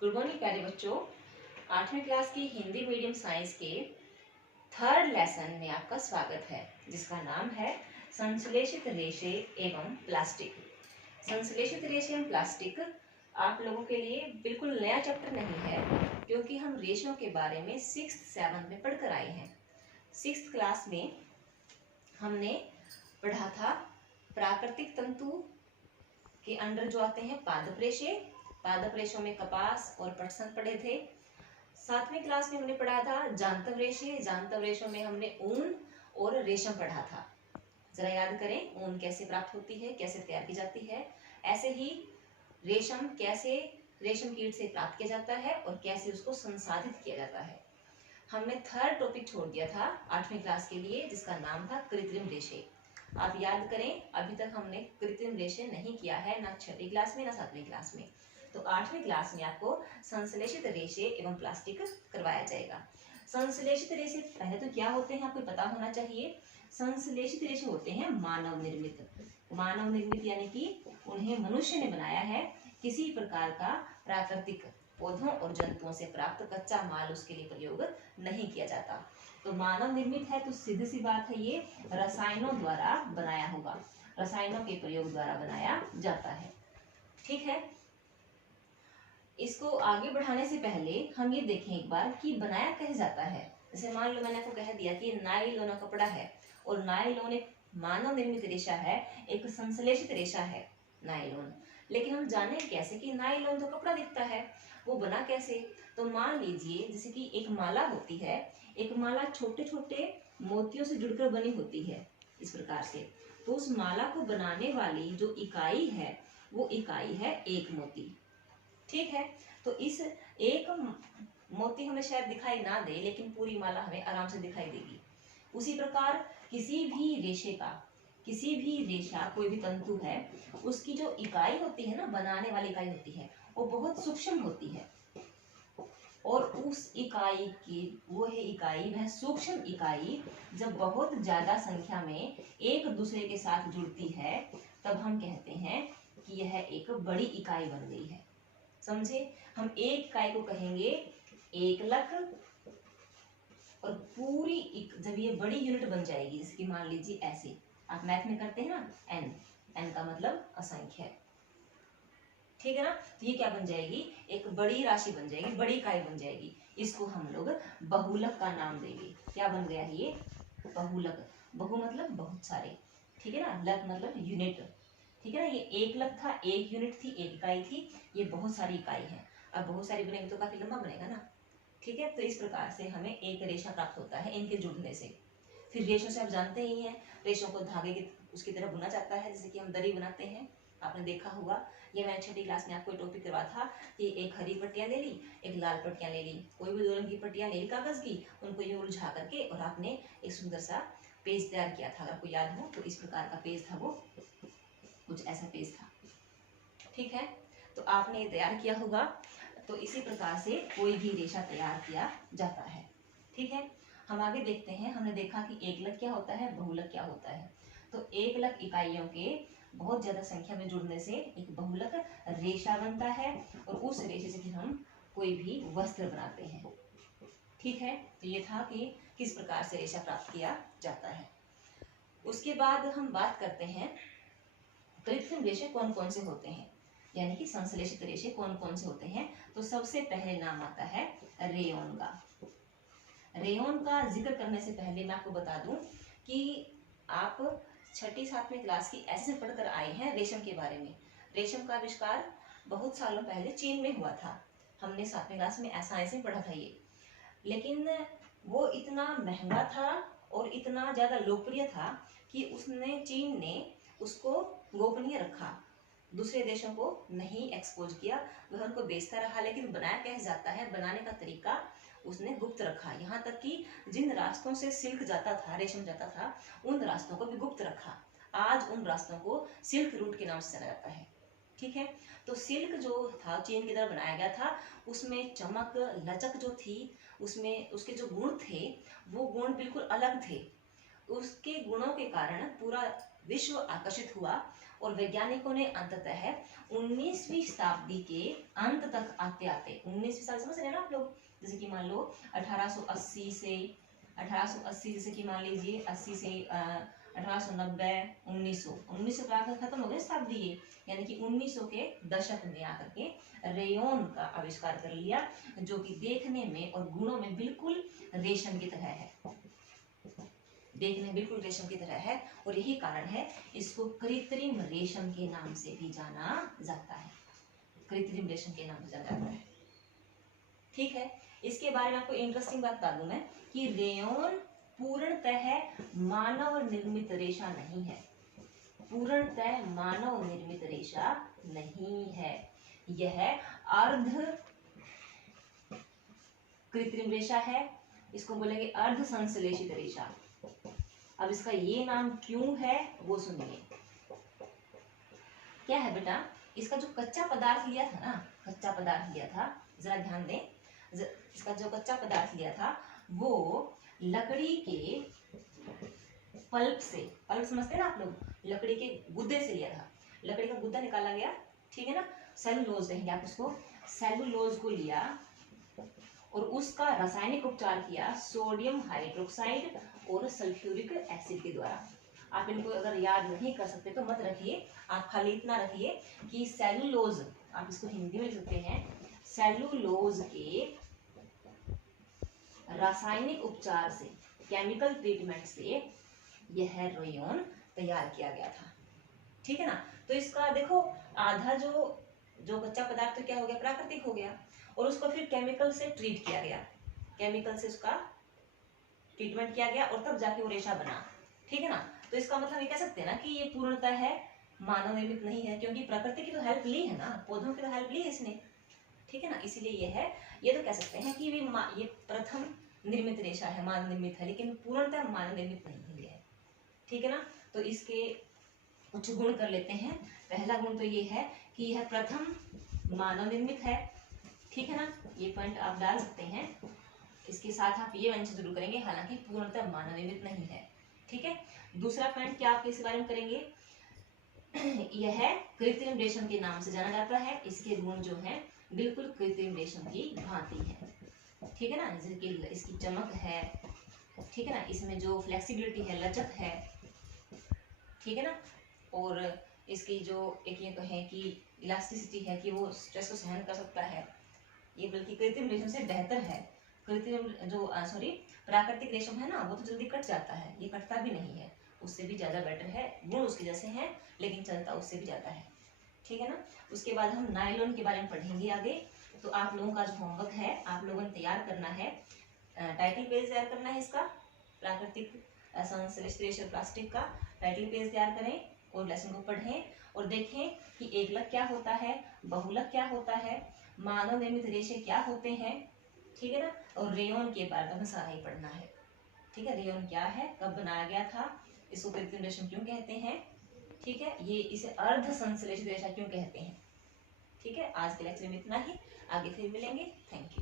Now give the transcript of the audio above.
Good morning प्यारे बच्चों। 8वीं क्लास की हिंदी मीडियम साइंस के थर्ड लेसन में आपका स्वागत है, जिसका नाम है संश्लेषित रेशे एवं प्लास्टिक। संश्लेषित रेशे एवं प्लास्टिक आप लोगों के लिए बिल्कुल नया चैप्टर नहीं है, क्योंकि हम रेशों के बारे में 6th 7th में पढ़कर आए हैं। 6th क्लास में हमने पढ़ा था प्राकृतिक तंतु के अंडर जो आते हैं पादप रेशे। पादप रेशों में कपास और पटसन पढ़े थे। 7वीं क्लास में हमने पढ़ा था जांतव रेशे। जांतव रेशों में हमने ऊन और रेशम पढ़ा था। जरा याद करें, ऊन कैसे प्राप्त होती है, कैसे तैयार की जाती है। ऐसे ही रेशम कैसे रेशम कीट से प्राप्त किया जाता है और कैसे उसको संसाधित किया जाता है। हमने थर्ड टॉपिक छोड़ दिया था 8वीं क्लास के लिए, जिसका नाम था कृत्रिम रेशे। आप याद करें, अभी तक हमने कृत्रिम रेशे नहीं किया है, ना 6वीं क्लास में ना 7वीं क्लास में। तो 8वीं क्लास में आपको संश्लेषित रेशे एवं प्लास्टिक करवाया जाएगा। संश्लेषित रेशे पहले तो क्या होते हैं आपको पता होना चाहिए। संश्लेषित रेशे होते हैं मानव निर्मित। मानव निर्मित यानी कि उन्हें मनुष्य ने बनाया है। किसी प्रकार का प्राकृतिक पौधों और जंतुओं से प्राप्त कच्चा माल उसके लिए प्रयोग नहीं किया जाता। तो मानव निर्मित है तो सीधी सी बात है, ये रसायनों द्वारा बनाया होगा, रसायनों के प्रयोग द्वारा बनाया जाता है। ठीक है, इसको आगे बढ़ाने से पहले हम ये देखें एक बार कि बनाया कैसे जाता है। जैसे मान लो मैंने आपको कह दिया कि नायलॉन कपड़ा है, और नायलॉन एक मानव निर्मित रेशा है, एक संश्लेषित रेशा है नायलॉन। लेकिन हम जाने कैसे कि नायलॉन तो कपड़ा दिखता है, वो बना कैसे। तो मान लीजिए जैसे कि एक माला होती है, एक माला छोटे छोटे मोतियों से जुड़कर बनी होती है इस प्रकार से। तो उस माला को बनाने वाली जो इकाई है वो इकाई है एक मोती। ठीक है, तो इस एक मोती हमें शायद दिखाई ना दे, लेकिन पूरी माला हमें आराम से दिखाई देगी। उसी प्रकार किसी भी रेशे का, किसी भी रेशा कोई भी तंतु है, उसकी जो इकाई होती है ना, बनाने वाली इकाई होती है, वो बहुत सूक्ष्म होती है। और उस इकाई की वो है इकाई, वह सूक्ष्म इकाई जब बहुत ज्यादा संख्या में एक दूसरे के साथ जुड़ती है, तब हम कहते हैं कि यह एक बड़ी इकाई बन गई है। समझे, हम एक इकाई को कहेंगे एक लक, और पूरी जब ये बड़ी यूनिट बन जाएगी, जैसे कि मान लीजिए ऐसे आप मैथ में करते हैं ना, एन, एन का मतलब असंख्य। ठीक है ना, तो ये क्या बन जाएगी, एक बड़ी राशि बन जाएगी, बड़ी इकाई बन जाएगी। इसको हम लोग बहुलक का नाम देंगे। क्या बन गया ये, बहुलक। बहु मतलब बहुत सारे, ठीक है ना, लक मतलब यूनिट। ठीक है ना, ये एक लक था, एक यूनिट थी, एक इकाई थी, ये बहुत सारी इकाई है। अब बहुत सारी बनेगी तो काफी लंबा बनेगा ना। ठीक है, तो इस प्रकार से हमें एक रेशा प्राप्त होता है इनके जुड़ने से। फिर रेशों से आप जानते ही हैं, रेशों को धागे की उसकी तरह बुना जाता है, जैसे कि हम दरी बनाते हैं, आपने देखा होगा। ये मैंने 6ठी क्लास में आपको टॉपिक करवा था कि एक हरी पट्टियां ले ली, एक लाल पट्टियां ले ली, कोई भी 2 रंग की पट्टियां ले ली कागज की, उनको ये उलझा करके और आपने एक सुंदर सा पेज तैयार किया था। अगर आपको याद हो तो इस प्रकार का पेज था, वो कुछ ऐसा पेज था। ठीक है, तो आपने ये तैयार किया होगा। तो इसी प्रकार से कोई भी रेशा तैयार किया जाता है। ठीक है, हम आगे देखते हैं। हमने देखा कि एक लक क्या होता है, बहुलक क्या होता है। तो एक लक इकाइयों के बहुत ज्यादा संख्या में जुड़ने से एक बहुलक रेशा बनता है, और उस रेशे से फिर हम कोई भी वस्त्र बनाते हैं। ठीक है, तो ये था कि किस प्रकार से रेशा प्राप्त किया जाता है। उसके बाद हम बात करते हैं कृत्रिम रेशे कौन कौन से होते हैं, यानी कि संश्लेषित रेशे कौन कौन से होते हैं। तो सबसे पहले नाम आता है रेयोन का। रेयोन का जिक्र करने से पहले मैं आपको बता दूं कि आप 6ठी 7वीं क्लास की ऐसे पढ़कर आए हैं रेशम के बारे में। रेशम का आविष्कार बहुत सालों पहले चीन में हुआ था। हमने 7वीं क्लास में ऐसे पढ़ा था ये। लेकिन वो इतना महंगा था और इतना ज्यादा लोकप्रिय था कि चीन ने उसको गोपनीय रखा, दूसरे देशों को नहीं एक्सपोज किया। वह उनको बेचता रहा, लेकिन बनाया कैसे जाता है, बनाने का तरीका उसने गुप्त रखा। यहाँ तक कि जिन रास्तों से सिल्क जाता था, रेशम जाता था, उन रास्तों को भी गुप्त रखा। आज उन रास्तों को सिल्क रूट के नाम से जाना जाता है। ठीक है, तो सिल्क जो था चीन की तरफ बनाया गया था, उसमें चमक लचक जो थी, उसमें उसके जो गुण थे वो गुण बिल्कुल अलग थे। उसके गुणों के कारण पूरा विश्व आकर्षित हुआ और वैज्ञानिकों ने अंततः 19वीं शताब्दी के अंत तक आते आते 19वीं साल समझ रहे हैं ना आप लोग, जैसे कि मान लो 1880 जैसे कि मान लीजिए 80 से 1890 1900 पे आकर खत्म हो गए शताब्दी ये, यानी कि 1900 के दशक में आकर के रेयॉन का आविष्कार कर लिया, जो कि देखने में और गुणों में बिल्कुल रेशम की तरह है, देखने में बिल्कुल रेशम की तरह है, और यही कारण है इसको कृत्रिम रेशम के नाम से भी जाना जाता है, कृत्रिम रेशम के नाम से जाना जाता है। ठीक है, इसके बारे में आपको इंटरेस्टिंग बात बता दूं मैं कि रेयॉन पूर्णतः मानव निर्मित रेशा नहीं है, पूर्णतः मानव निर्मित रेशा नहीं है, यह अर्ध कृत्रिम रेशा है, इसको बोलेंगे अर्ध संश्लेषित रेशा। अब इसका ये नाम क्यों है वो सुनिए। क्या है बेटा, इसका जो कच्चा पदार्थ लिया था ना, कच्चा पदार्थ लिया था, जरा ध्यान दें, इसका जो कच्चा पदार्थ लिया था वो लकड़ी के पल्प से, पल्प समझते हैं ना आप लोग, लकड़ी के गुद्दे से लिया था, लकड़ी का गुद्दा निकाला गया, ठीक है ना, सेलुलोज कहेंगे आप उसको, सेलुलोज को लिया और उसका रासायनिक उपचार किया सोडियम हाइड्रोक्साइड और सल्फ्यूरिक एसिड के द्वारा। आप इनको अगर याद नहीं कर सकते तो मत रखिए, आप खाली इतना रखिए कि सेलुलोज, आप इसको हिंदी में लिख सकते हैं, सेलुलोज के रासायनिक उपचार से, केमिकल ट्रीटमेंट से यह रेयॉन तैयार किया गया था। ठीक है ना, तो इसका देखो आधा जो कच्चा पदार्थ तो क्या हो गया, प्राकृतिक हो गया, और उसको फिर केमिकल से ट्रीट किया गया, केमिकल से उसका ट्रीटमेंट किया गया और तब जाके वो रेशा बना। ठीक है ना, तो इसका मतलब ये कह सकते हैं ना कि ये पूर्णतः है मानव निर्मित नहीं है, क्योंकि प्रकृति की तो हेल्प ली है ना, पौधों की तो हेल्प ली है इसने। ठीक है ना, इसीलिए ये है, ये तो कह सकते हैं कि ये प्रथम निर्मित रेशा है, मानव निर्मित है, लेकिन पूर्णतः मानव निर्मित नहीं है। ठीक है ना, तो इसके कुछ गुण कर लेते हैं। पहला गुण तो ये है कि यह प्रथम मानव निर्मित है। ठीक है ना, ये पॉइंट आप डाल सकते हैं, इसके साथ आप ये मेंशन जरूर करेंगे, हालांकि पूर्णतः मानव निर्मित नहीं है। ठीक है, दूसरा पॉइंट क्या आप इसके बारे में करेंगे, यह कृत्रिम रेशम के नाम से जाना जाता है, इसके गुण जो है बिल्कुल कृत्रिम रेशम की भांति है। ठीक है ना, जैसे कि इसकी चमक है, ठीक है ना, इसमें जो फ्लेक्सिबिलिटी है, लचक है, ठीक है ना, और इसकी जो एक ये कहें कि इलास्टिसिटी है कि वो स्ट्रेस को सहन कर सकता है, ये बल्कि कृत्रिम रेशम से बेहतर है। कृत्रिम जो प्राकृतिक रेशम है ना, वो तो जल्दी कट जाता है, ये कटता भी नहीं है, उससे भी ज्यादा बेटर है, गुण उसके जैसे हैं लेकिन चलता उससे भी ज्यादा है। ठीक है ना, उसके बाद हम नायलॉन के बारे में पढ़ेंगे आगे। तो आप लोगों का जो होमवर्क है, आप लोगों ने तैयार करना है, टाइटल पेज तैयार करना है इसका, प्राकृतिक संश्लेषित प्लास्टिक का टाइटल पेज तैयार करें और लेसन को पढ़ें और देखें कि एकलक क्या होता है, बहुलक क्या होता है, मानव निर्मित रेशे क्या होते हैं। ठीक है ना, और रेयॉन के बारे में सारा ही पढ़ना है। ठीक है, रेयॉन क्या है, कब बनाया गया था, इसको कृत्रिम रेशम क्यों कहते हैं, ठीक है, ये इसे अर्ध संश्लेषित रेशा क्यों कहते हैं। ठीक है, आज के लेक्चर में इतना ही, आगे फिर मिलेंगे, थैंक यू।